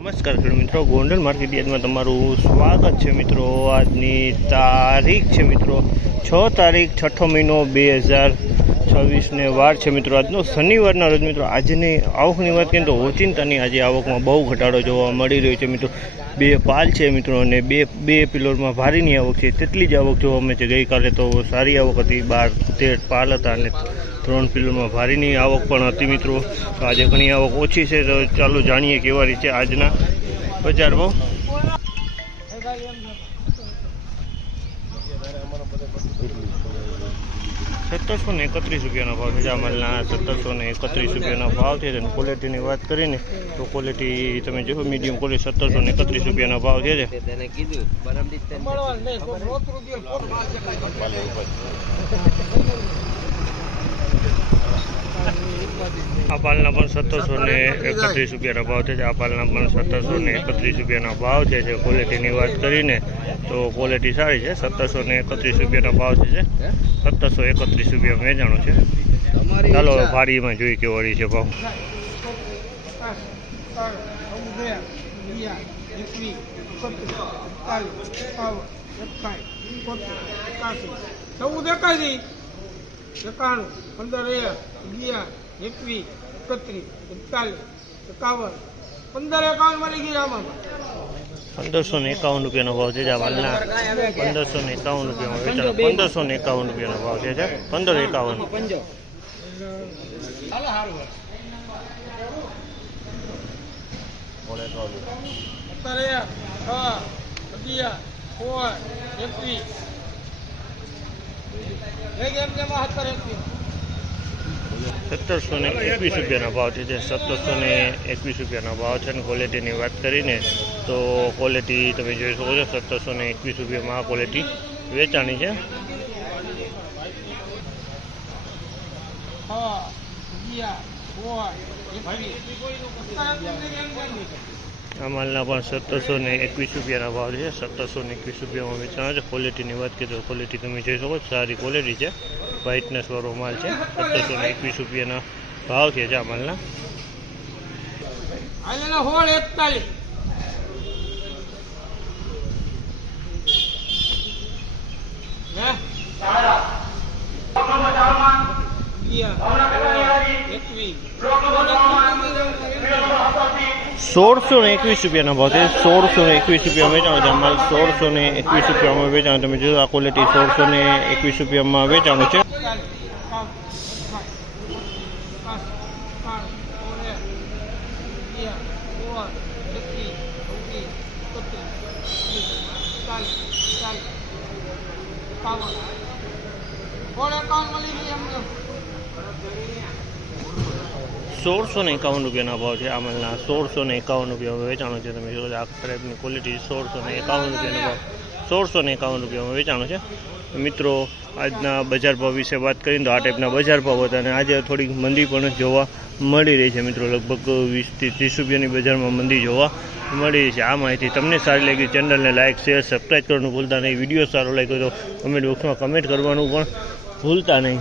નમસ્કાર ખેડૂત મિત્રો, ગોંડલ માર્કેટ યાર્ડમાં તમારું સ્વાગત છે મિત્રો। આજની તારીખ છે મિત્રો 6 તારીખ 6ઠો મહિનો 2026 વાર છે મિત્રો। આજનો શનિવારના રોજ મિત્રો આજની આવકની વાત કરીએ તો ઓચિંતાની આજે આવકમાં બહુ ઘટાડો જોવા મળી રહ્યો છે મિત્રો। બે પાલ છે મિત્રો અને બે પિલોરમાં ભારીની આવક છે, તેટલી જ આવક જોવા મળે છે। ગઈકાલે તો સારી આવક હતી, 12-13 પાલ હતા અને 3 પિલોરમાં ભારીની આવક પણ હતી મિત્રો। તો આજે ઘણી આવક ઓછી છે, તો ચાલો જાણીએ કેવા રીતે આજના બજાર ભાવ। 1731 રૂપિયાનો ભાવ છે। જામલના 1731 રૂપિયાનો ભાવ છે। અને ક્વોલિટીની વાત કરીને તો ક્વોલિટી તમે જો મીડિયમ ક્વોલિટી 1731 રૂપિયાનો ભાવ છે। આ પાલના પણ 1731 રૂપિયાનો ભાવ છે। આ પાલના પણ 1731 રૂપિયાનો ભાવ છે। ક્વોલિટીની વાત કરીને તો ક્વોલિટી સારી છે। 1731 રૂપિયાનો ભાવ છે। 1731 રૂપિયા વેચાણો છે। ચાલો ભારીમાં જોઈએ કેવો છે ભાવ। ₹1551 રૂપિયાનો ભાવ છે। જામલના 1551 રૂપિયામાં વેચાણ, 1551 રૂપિયાનો ભાવ છે। 1551 1721 રૂપિયાનો ભાવ છે। 1721 રૂપિયાનો ભાવ છે। અને ક્વોલિટીની વાત કરીને તો ક્વોલિટી તમે જોઈ શકો છો, 1721 રૂપિયામાં આ ક્વોલિટી વેચાણી છે। આ માલના પણ 1721 રૂપિયાના ભાવ છે। 1721 રૂપિયામાં વેચાણ છે। ક્વોલિટીની વાત કરીએ તો ક્વોલિટી તમે જોઈ શકો, સારી ક્વોલિટી છે, વ્હાઇટનેસ વાળો માલ છે। 1721 રૂપિયાના ભાવ છે આ માલના। ₹1621 રૂપિયાનો ભાવ છે। 1621 રૂપિયા વેચાણો છે માલ। 1621 રૂપિયામાં વેચાણો, તમે જોયો આ ક્વોલિટી 1621 રૂપિયામાં વેચાણો છે। ₹1651 રૂપિયાના ભાવ છે આ માલના। 1651 રૂપિયામાં વેચાણો છે। તમે જો આ ટાઈપની ક્વોલિટી 1651 રૂપિયાનો ભાવ, 1651 રૂપિયામાં વેચાણો છે। મિત્રો આજના બજાર ભાવ વિશે વાત કરીને તો આ ટાઈપના બજાર ભાવ હતા અને આજે થોડીક મંદી પણ જોવા મળી રહી છે મિત્રો। લગભગ 20 થી 30 રૂપિયાની બજારમાં મંદી જોવા મળી રહી છે। આ માહિતી તમને સારી લાગી, ચેનલને લાઇક, શેર, સબસ્ક્રાઈબ કરવાનું ભૂલતા નહીં। વિડીયો સારો લાગ્યો તો કમેન્ટ બોક્સમાં કમેન્ટ કરવાનું પણ ભૂલતા નહીં।